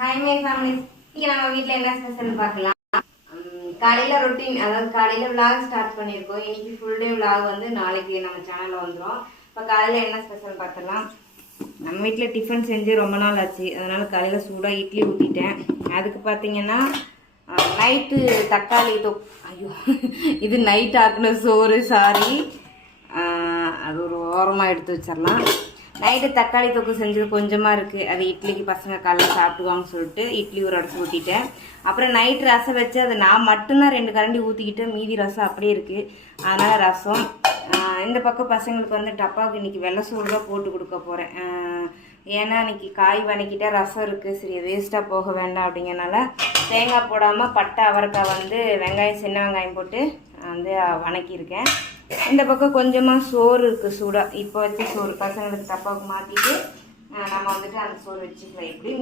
Hi my family. இங்கே நம்ம வீட்டில் என்ன ஸ்பெஷல் பார்க்கலாம். காலையில் ரொட்டீன், அதாவது காலையில் விலாக் ஸ்டார்ட் பண்ணியிருக்கோம். இன்னைக்கு ஃபுல் டே விலாக் வந்து நாளைக்கு நம்ம சேனலில் வந்துடும். இப்போ காலையில் என்ன ஸ்பெஷல் பார்த்துலாம். நம்ம வீட்டில் டிஃபன் செஞ்சு ரொம்ப நாள் ஆச்சு, அதனால் காலையில் சூடாக இட்லி ஊற்றிட்டேன். அதுக்கு பார்த்தீங்கன்னா நைட்டு தக்காளி ஐயோ இது நைட் ஆக்குன சோறு, சாரி அது ஒரு ஓரமாக எடுத்து வச்சிடலாம். நைட்டு தக்காளி தொக்கு செஞ்சது கொஞ்சமாக இருக்குது, அது இட்லிக்கு பசங்க காலையில் சாப்பிட்டுவாங்கன்னு சொல்லிட்டு இட்லி ஒரு அடைச்சி ஊற்றிட்டேன். அப்புறம் நைட்டு ரசம் வச்சு அது நான் மட்டும்தான் 2 கரண்டி ஊற்றிக்கிட்டேன், மீதி ரசம் அப்படியே இருக்குது. அதனால் ரசம். இந்த பக்கம் பசங்களுக்கு வந்து டப்பாவுக்கு இன்றைக்கி வெள்ளை சோறு தான் போட்டு கொடுக்க போகிறேன். ஏன்னா இன்றைக்கி காய் வதக்கிட்டே ரசம் இருக்குது, சரி வேஸ்ட்டாக போக வேண்டாம் அப்படிங்கிறனால தேங்காய் போடாமல் பட்டை அவரைக்காய் வந்து வெங்காயம், சின்ன வெங்காயம் போட்டு வந்து வதக்கியிருக்கேன். இந்த பக்கம் கொஞ்சமாக சோறு இருக்குது சூடாக, இப்போ வச்சு சோறு பசங்களுக்கு டப்பாவுக்கு மாற்றிட்டு நம்ம வந்துட்டு அந்த சோறு வச்சுக்கலாம். எப்படி